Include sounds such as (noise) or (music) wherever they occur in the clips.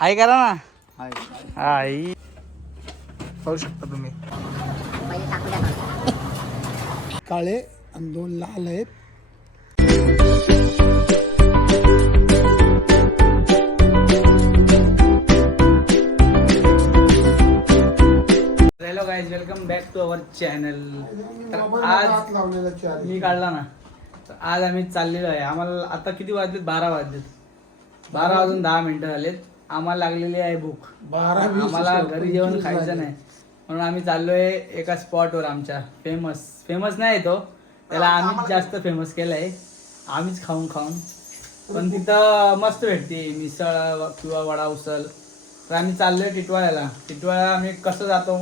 हाय करा ना. हाय. हाय. पाहू शकता तुम्ही. काळे आणि दोन लाल आहेत. Hello guys welcome back to our channel तर आज हात लावलेला चार मी काढला ना. तर आज आम्ही चाललेलो आहे. आम्हाला आता किती वाजलेत? बारा वाजलेत. बारा वाजून दहा मिनिटं झालेत. आम्हाला लागलेली आहे भूक. बारा वीस आम्हाला घरी जेवण खायचं. नाही. म्हणून आम्ही चाललोय एका स्पॉटवर आमच्या. फेमस फेमस नाही तो. त्याला आम्हीच जास्त फेमस केलंय. आम्हीच खाऊन खाऊन. पण तिथं मस्त भेटते. मिसळ किंवा वडा उसल तर आम्ही चाललोय टिटवाळ्याला. टिटवाळ्याला आम्ही कसं जातो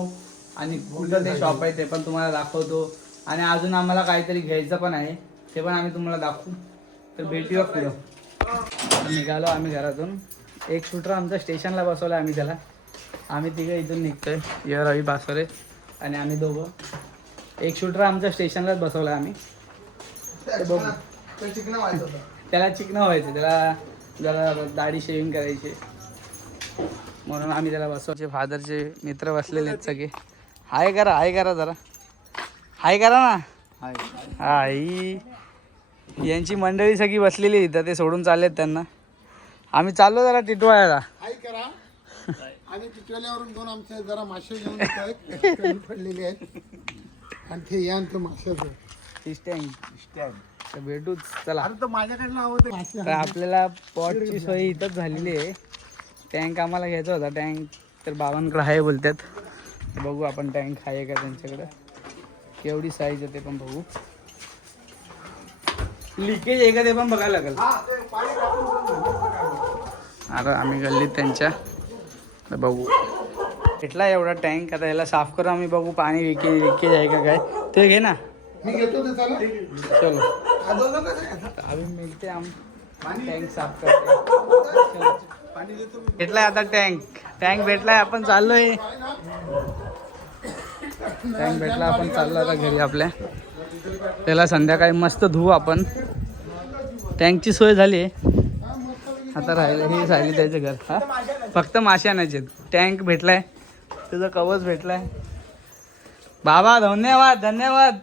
आणि कुठं ते शॉप आहे ते पण तुम्हाला दाखवतो. आणि अजून आम्हाला काहीतरी घ्यायचं पण आहे. ते पण आम्ही तुम्हाला दाखवू. तर भेटूया पुढं. निघालो आम्ही घरातून. एक शूटर आमच्या स्टेशनला बसवलं आम्ही त्याला. आम्ही तिघं इथून निघतोय. या रवी बासरे आणि आम्ही दोघं. एक शूटर आमच्या स्टेशनलाच बसवला आम्ही. बघू. त्याला चिकनं व्हायचं त्याला जरा दाढी शेविंग करायची. म्हणून आम्ही त्याला बसवायचे फादरचे मित्र बसलेले आहेत सगळे. हाय करा हाय करा जरा. हाय करा ना. हाय. आई यांची मंडळी सगळी बसलेली आहे इथं ते सोडून चाललेत त्यांना. आम्ही चाललो जरा टिटवाळ्याला. हाय करा. आणि टिटवेल्यावरून दोन आमचे जरा मासे घेऊन येत आहेत. (laughs) कमी पडलेले आहेत. आणि ते या आणि ते फिश टँक तर भेटूच. चला. होते मासे. तर आपल्याला पॉटची सोय इथंच झालेली आहे. टँक आम्हाला घ्यायचा होता. टँक तर बाबांकडे आहे बोलतात. तर बघू आपण टँक आहे का त्यांच्याकडे. केवढी साईज आहे ते पण बघू. लिकेज आहे का ते पण बघायला लागेल. आता आम्ही गल्लीत त्यांच्या तर बघू. भेटला एवढा टँक आता याला साफ करू आम्ही बघू पाणी लिकेज लिकेज आहे का काय. ते घे ना. मी घेतो चला. हा, मिलते हम टँक साफ करते. भेटलाय आता टँक टँक भेटलाय आपण चाललोय. टँक भेटला आपण चाललो आता घरी आपल्या. त्याला संध्याकाळी मस्त धुवू आपण. टँकची सोय झाली आहे. आता राहिलं हे राहिले त्याचं घर. हा? फक्त मासे आणायचे टँक भेटलाय. त्याचा कवच भेटलाय. बाबा धन्यवाद धन्यवाद.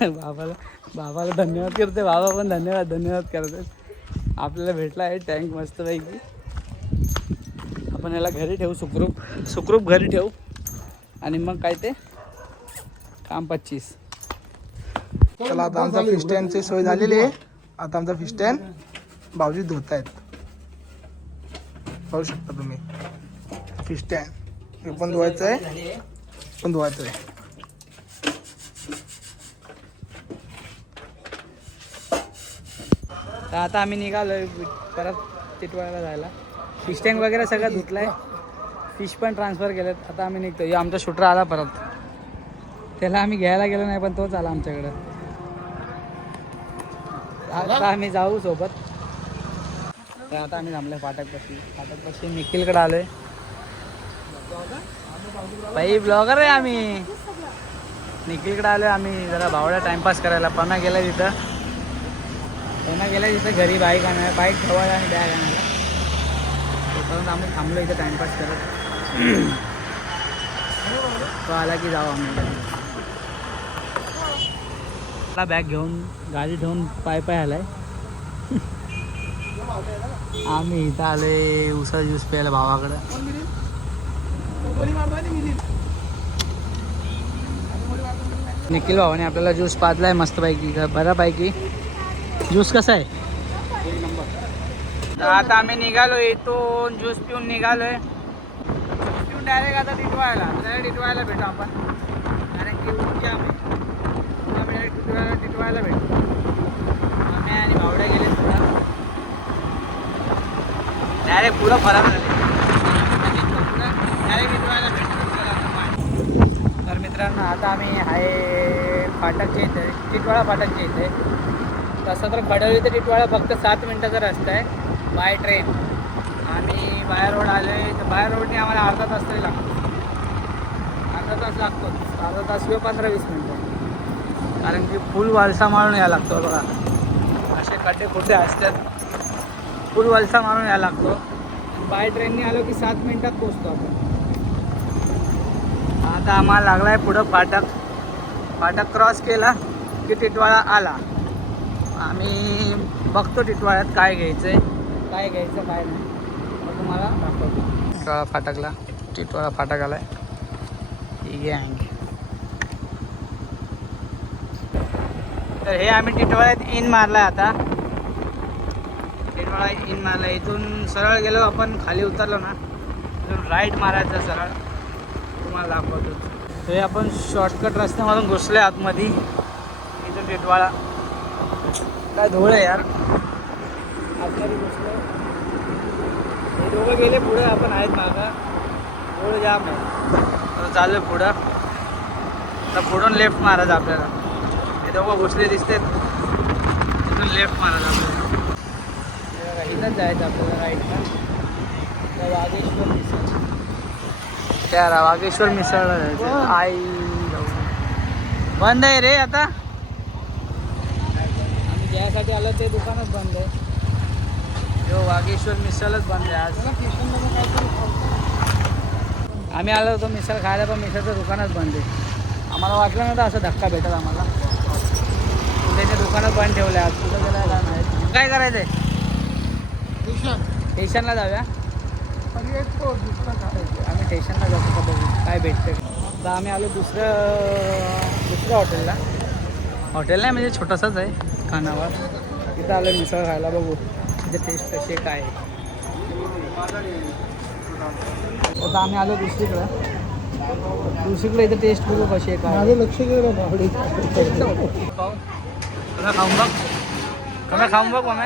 बाबाला बाबाला धन्यवाद करते. बाबा पण धन्यवाद धन्यवाद करते. आपल्याला भेटला आहे टँक मस्तपैकी. आपण याला घरी ठेवू सुखरूप सुखरूप घरी ठेवू. आणि मग काय ते? काम पच्चीस. चला आता आमचा फिश स्टँडची सोय झालेली आहे. आता आमचा फिश स्टँड भाऊजी धुत आहेत. पाहू शकता तुम्ही. फिश स्टँड हे पण धुवायचं आहे. पण धुवायचं आहे. तर आता आम्ही निघालोय परत टिटवाळ्याला जायला. फिश टँक वगैरे सगळं धुतलाय. फिश पण ट्रान्सफर केलेत. आता आम्ही निघतो आमचा शूटर आला परत. त्याला आम्ही घ्यायला गेलो नाही पण तोच आला आमच्याकडं. आता आम्ही जाऊ सोबत. तर आता आम्ही थांबलोय फाटकपाशी. फाटकपाशी निखिलकडे आलोय. बाई ब्लॉगर आहे आम्ही. निखिलकडे आलोय आम्ही. जरा भावड्या टाइमपास करायला. पणा गेला तिथं. पणा गेला तिथं घरी बाईक आणायला. बाईक ठेवायला आणि बॅग आणायला. तोपर्यंत आम्ही थांबलो इथं टाइमपास करत. (clears throat) तो आला की जाऊ आम्ही. बॅग घेऊन गाडी ठेवून पाय पाय आलाय. आम्ही इथं आले उसा ज्यूस प्यायला भावाकडं. निखिल भावाने आपल्याला ज्यूस पाजलाय मस्तपैकी बऱ्यापैकी. ज्यूस कसा आहे? तर आता आम्ही निघालो इथून ज्यूस पिऊन निघालोय. पिऊन डायरेक्ट आता टिटवायला डायरेक्ट टिटवायला भेटू आपण. कारण की आम्ही. टिटवायला टिटवायला भेटू आम्ही आणि भावड्या गेले सुद्धा. डायरेक्ट पुढं फरार झाले. डायरेक्ट टिटवायला तर मित्रांनो आता आम्ही आहे फाटकच्या इथे टिटवाळा फाटकच्या इथे. तसं तर खडवली ते टिटवाळा फक्त सात मिनिटाचा रस्ता आहे बाय ट्रेन आणि बाय रोड आले तर बाय रोडने आम्हाला अर्धा तास तरी लागतो. अर्धा तास लागतो. अर्धा तास किंवा पंधरा वीस मिनटं. कारण की फुल वालसा मारून यायला लागतो बघा. खड्डे खोटे असतात. फुल वालसा मारून यायला लागतो. बाय ट्रेनने आलो की सात मिनिटात पोचतो आपण. आता आम्हाला लागला आहे पुढं फाटक. फाटक क्रॉस केला की टिटवाळा आला. आम्ही बघतो टिटवाळ्यात काय घ्यायचंय. काय घ्यायचं काय नाही. मग तुम्हाला दाखवतो. टिटवाळा फाटकला. टिटवाळा फाटक आलाय. ही गँग तर हे आम्ही टिटवाळ्यात इन मारलाय आता. टिटवाळा इन मारला इथून सरळ गेलो आपण खाली उतरलो ना. इथून राईट मारायचं सरळ. तुम्हाला दाखवतो. हे आपण शॉर्टकट रस्त्यामधून घुसले आतमध्ये. इथून टिटवाळा. काय धूळ आहे यार. आतमध्ये घुसलो हे दोघं गेले पुढे आपण आहेत मागा. धूळ जाम आहे. तर चालू पुढं. तर पुढून लेफ्ट मारायचं आपल्याला. हे दोघं घुसले दिसतात. तिथून लेफ्ट मारायचं आपल्याला बघा, इथंच जायचं आपल्याला राईटला वागेश्वर मिसळ. त्या वागेश्वर मिसळला जायचं आई. बंद आहे रे आता. आम्ही ज्यासाठी आलो ते दुकानच बंद आहे. जो वागेश्वर मिसळच बंद आहे आज. आम्ही आलो होतो मिसळ खायला पण मिसळचं दुकानच बंद आहे. आम्हाला वाटलं नव्हतं असं धक्का भेटत आम्हाला. दुकानात बंद ठेवलं आज. कुठं गेला काय माहीत? काय करायचं आहे किशन स्टेशनला जाऊया? दुसरा काय आम्ही स्टेशनला जातो का बघू? काय भेटतं आता आम्ही आलो दुसरं दुसऱ्या हॉटेलला. हॉटेल नाही म्हणजे छोटंसंच आहे खानावर तिथं आलो मिसळ खायला बघू. तिथे टेस्ट कशी काय आहे. आता आम्ही आलो दुसरीकडं. दुसरीकडे इथं टेस्ट बघू कशी आहे काय. माझं लक्ष गेलं भावडी खाऊ कसा खाऊन बघ? कसा खाऊन बघ मग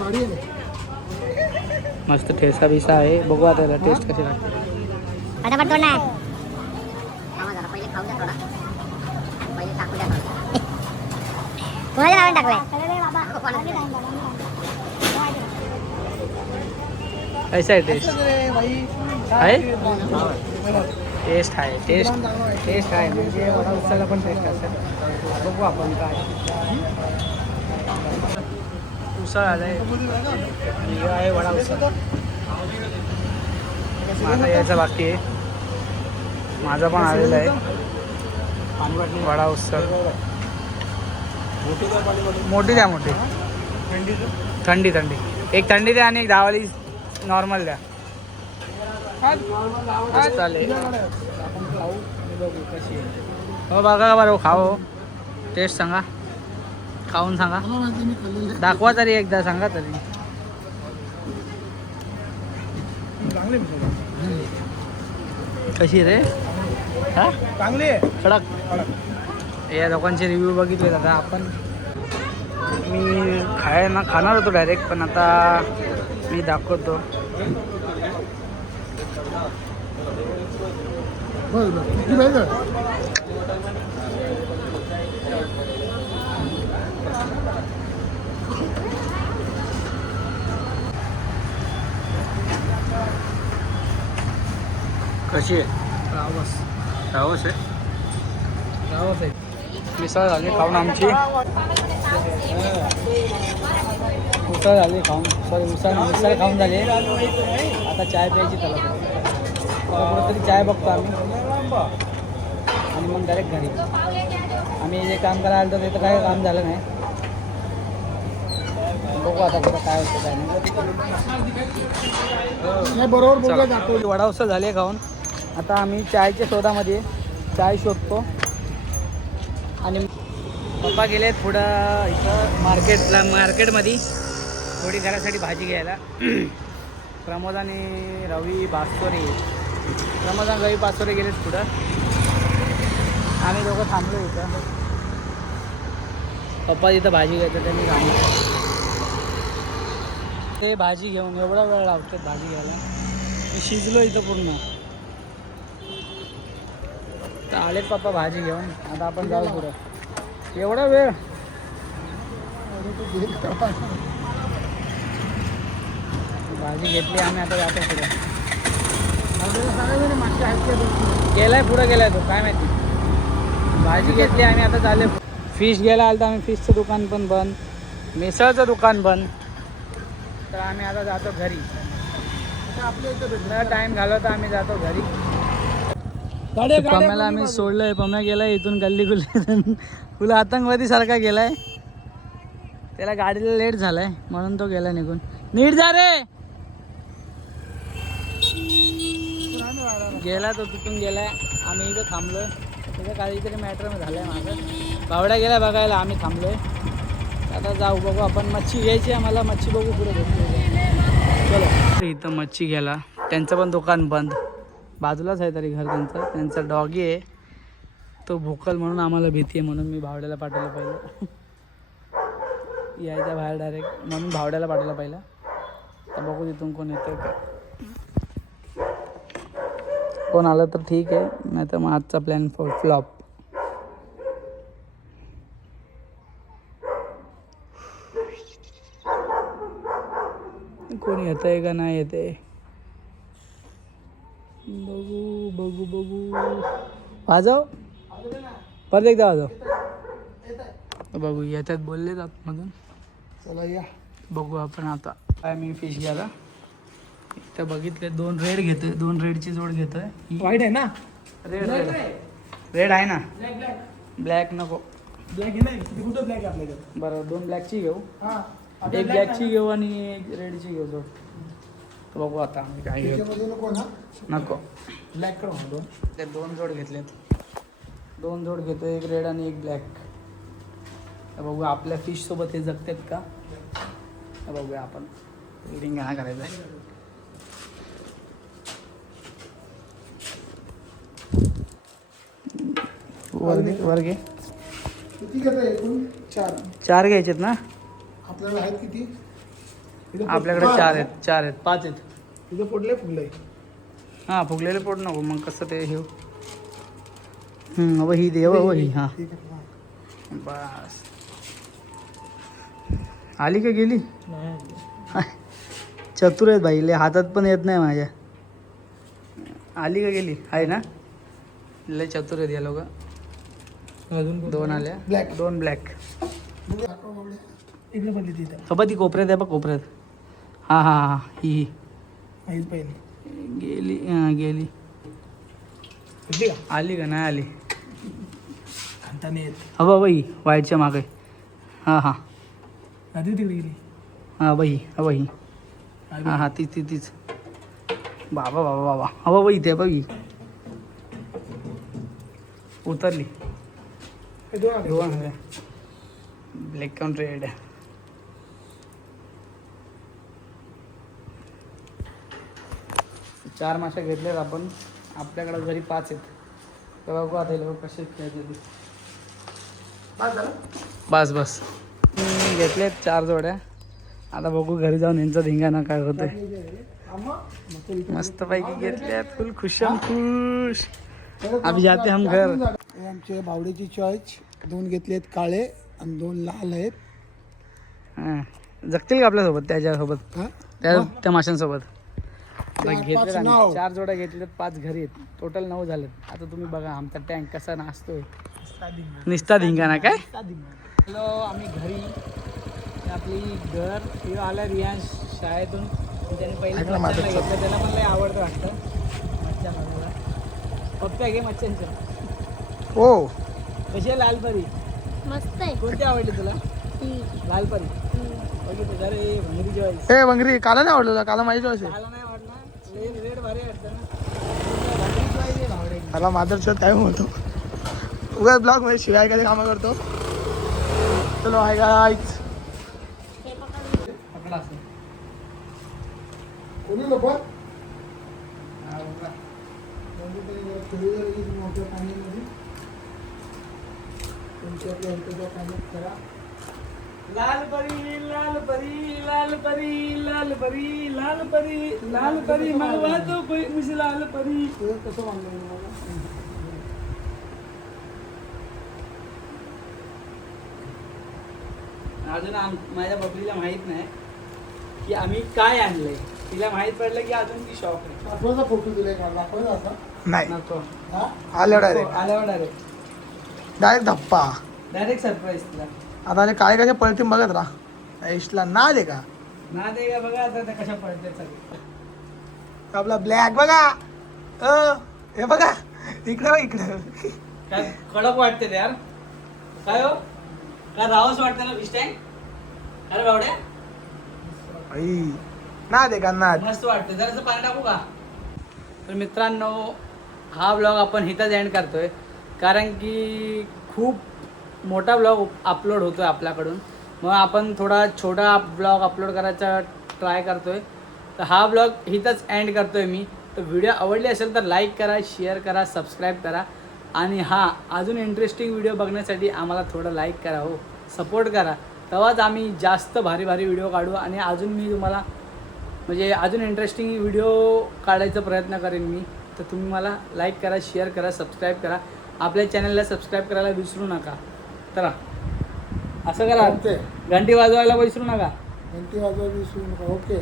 भाडी आहे. मस्त ठेसा बिसा आहे. बघू आता त्याला टेस्ट कशी लागते. फटाफट तोड नाही थांबा जरा पहिले खाऊ द्या थोडा पहिले टाकू द्या कोणाच्या नावाने टाकलंय? कैसा आहे टेस्ट आहे? टेस्ट आहे टेस्ट टेस्ट आहे. म्हणजे वडा उचलला पण टेस्ट असेल. बघू आपण काय. उसळ आलं आहे आहे वडा उसळ माझा यायचा बाकी आहे. माझा पण आलेला आहे. वडा उसळ मोठी द्या मोठी. थंडी थंडी. एक थंडी द्या आणि एक दहावाली नॉर्मल द्या. चालेल हो बघा बरं खाओ. टेस्ट सांगा. खाऊन सांगा. दाखवा तरी एकदा सांगा तरी. कशी रे? हा? चांगली कडक. या लोकांचे रिव्ह्यू बघितले आता आपण. मी खाय ना खाणार होतो डायरेक्ट पण आता मी दाखवतो. बरं बरं किती वेळ कशी आहे रावस रावस आहे रावस आहे मिसळ झाली खाऊन आमची उसळ झाली खाऊन सॉरी उसळ मिसळ खाऊन झाली आता चाय प्यायची त्याला कुठंतरी चाय बघतो आम्ही आणि मग डायरेक्ट घरी. आम्ही जे काम करायला आलो तिथं काही काम झालं नाही. बघू आता कुठं काय होतं काय नाही. बरोबर बोलला जातो. वडा उसळ झाली आहे खाऊन. आता आम्ही चायच्या शोधामध्ये चाय शोधतो. आणि पप्पा गेलेत पुढं इथं मार्केटला मार्केटमध्ये. थोडी घरासाठी भाजी घ्यायला. (clears throat) प्रमोद आणि रवी बास्तोरे रमजान गाई रवी बास्तोरे गेलेत पुढं. आम्ही दोघं थांबलो इथं. पप्पा तिथं भाजी घ्यायचं त्यांनी थांबलो ते भाजी घेऊन एवढा वेळ लावतात भाजी घ्यायला. मी शिजलो इथं पूर्ण. तर आलेत पप्पा भाजी घेऊन. आता आपण जाऊ पुढं. एवढा वेळ. भाजी घेतली आम्ही आता जातो पुढे. गेलाय पुढे गेलाय तो काय माहिती. भाजी घेतली आम्ही आता चालले फिश घ्यायला आलं तर आम्ही फिशचं दुकान पण बंद मिसळचं दुकान बंद. तर आम्ही आता जातो घरी. आपल्या इथं भेटलं टाइम घालवता आम्ही जातो घरी. पम्याला आम्ही सोडलंय पम्या गेलाय इथून गल्ली गुल्ली तुला आतंकवादी सारखा गेलाय. त्याला गाडीला लेट झालाय म्हणून तो गेला निघून. नीट जा रे! गेला तो तिथून गेलाय. आम्ही इथं थांबलोय. तिथं काहीतरी मॅटर झालंय माझं. बावड्या गेला बघायला आम्ही थांबलोय. आता जाऊ बघू आपण. मच्छी घ्यायची आम्हाला. मच्छी बघू पुढे चलो. इथं मच्छी घ्यायला. त्यांचं पण दुकान बंद. बाजूलाच आहे तरी घर त्यांचं. त्यांचा डॉगी आहे. तो भोकल म्हणून आम्हाला भीती आहे म्हणून मी भावड्याला पाठवलं पाहिलं. यायच्या बाहेर डायरेक्ट म्हणून भावड्याला पाठवलं पहिला. तर बघू तिथून कोण येतं कोण आलं तर ठीक आहे नाही तर मग आजचा प्लॅन फ्लॉप कोण येत आहे का नाही येते बघू बघू बघू. वाजव. परत एकदा वाजव. बघू येतात बोलले आतमधून. चला या. बघू आपण आता. काय मी फिश घ्यायला? इथं बघितले दोन रेड घेतोय दोन रेडची जोड घेतोय. वाईट आहे ना? Red red. रेड आहे ना? ब्लॅक नको. ब्लॅक कुठं ब्लॅक आपल्याकडे? बरं दोन ब्लॅकची घेऊ. हा. एक ब्लॅकची घेऊ आणि एक रेडची घेऊ जोड. बघू आता आम्ही काय घेऊ. नको ब्लॅक म्हणतो ते दोन जोड घेतलेत. दोन जोड घेतो एक रेड आणि एक ब्लॅक बघू आपल्या फिश सोबत हे जगतात का? बघूया आपण. रिंगणा करायचा आहे वर घे. किती घेता एकूण? चार. चार घ्यायचेत ना? आपल्याला आहेत किती? आपल्याकडे चार आहेत चार आहेत. पाच आहेत. इथं पडले फुगले हां फुगलेले पोट नको मग कसं ते हे हम्म, अब ही दे अब ही हां. हा. बस. आली का गेली? चतुर आहेत बाई लय हातात पण येत नाही माझ्या. आली का गेली? आहे ना? लय चतुर आहेत या लोक. अजून दोन आल्या. Black. दोन ब्लॅक दाखव बाबड्या. इकडे पडली तिथं सोबत ती कोपऱ्यात आहे बघ कोपऱ्यात. हां हां हां ही ही. गेली हां गेली. का? आली का नाही आली? येत. हवा बाई वाईटच्या मागे. हां हां. आधी तिकडे गेली. हां बाई ही हां हां. तीच तीच तीच. बाबा बाबा बाबा. हवा बाई इथे बाई उतरली हे. दोन. दोन ब्लॅक अँड रेड चार माशा घेतल्यात आपण. आपल्याकडे घरी पाच आहेत. तर बघू आता हे लोक कसे. बस? बस. घेतलेत चार जोड्या. आता बघू घरी जाऊन यांचा धिंगाणा काय होतोय. मस्त पैकी घेतल्यात. फुल खुशम खुश. परत अभी जाते हम घर. हे आमचे बावडीची चॉईस दोन घेतलेत काळे आणि दोन लाल आहेत. हां. जगतील का आपल्यासोबत त्याच्यासोबत? हा? त्या त्या माशांसोबत? आता चार, घेतलेत पाच आम्ही. नाव. चार जोड्या घेतल्यात पाच घरी आहेत. टोटल नऊ झालेत. आता तुम्ही बघा आमचा टँक कसा नाचतोय. निस्ता धिंगाणा काय? हॅलो आम्ही घरी. आपली घर. हे आला रियांश शाळेतून. त्याने पहिले ना, घेतलं. त्याला पण लय आवडतं वाटतं. मच्छ्या बघायला. फक्त घे मच्छ्यांचं हो कशी आहे लालपरी मस्त आहे कोणती आवडली तुला लालपरी बघितलं का रे भंगरी हे वंगरी काला नाही आवडलं काला माझी चॉईस आहे मला नाही आवडला रेड रेड भारी वाटतं ना भंगरी आहे मला शोध काय म्हणतो उगाच ब्लॉगमध्ये शिवाय कधी कामं करतो चलो हाय गाईज पकडा असं कोणी लोक हा, उभा. लाल परी लाल परी लाल परी लाल परी लाल परी लाल परी तो मुझे लाल परी कसं अजून आम माझ्या बबलीला माहीत नाही की आम्ही काय आणलंय. तिला माहीत पडलं की अजून ती शॉक आहे. फोटो दिलाय का असा. नाही. डायरेक्ट आल्यावर डायरेक्ट डायरेक्ट धप्पा. डायरेक्ट सरप्राईज तुला. आता आणि काय कशा पळतील बघत राहा. यशला ना दे का? ना दे का बघा आता त्या कशा सगळे. आपला ब्लॅक बघा. अ, हे बघा. इकडे बघ इकडे काय कडक वाटते यार. काय हो? काय रावस वाटतं ना विस्टँग अरे बावड्या आई, ना दे का ना? मस्त वाटतं जरासं पाणी टाकू का? तर मित्रांनो हा ब्लॉग आपण इथंच एंड करतोय. कारण की खूप मोठा ब्लॉग अपलोड होतो आहे आपल्याकडून. मग आपण थोडा छोटा ब्लॉग अपलोड करायचा ट्राय करतो आहे तर हा ब्लॉग इथंच एंड आहे मी. तर व्हिडिओ आवडली असेल तर लाईक करा शेअर करा सबस्क्राईब करा. आणि हा अजून इंटरेस्टिंग व्हिडिओ बघण्यासाठी आम्हाला थोडं लाईक करा हो. सपोर्ट करा. तेव्हाच आम्ही जास्त भारी भारी व्हिडिओ काढू आणि अजून मी तुम्हाला म्हणजे अजून इंटरेस्टिंग व्हिडिओ काढायचा प्रयत्न करेन मी. तर तुम्ही मला लाईक करा शेअर करा सबस्क्राईब करा. आपल्या चॅनलला सबस्क्राईब करायला विसरू नका. तर असं करा. घंटी वाजवायला विसरू नका. घंटी वाजवा विसरू नका. ओके.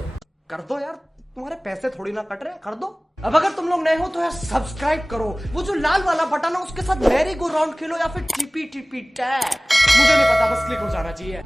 कर दो यार. तुम्हारे पैसे थोड़ी ना कट रहे कर दो. अब अगर तुम लोग नए हो तो यार सब्सक्राइब करो. वो जो लाल वाला बटन है उसके साथ मैरी गो राउंड खेलो या फिर टीपी टीपी टैप मुझे नहीं पता बस क्लिक हो जाना चाहिए.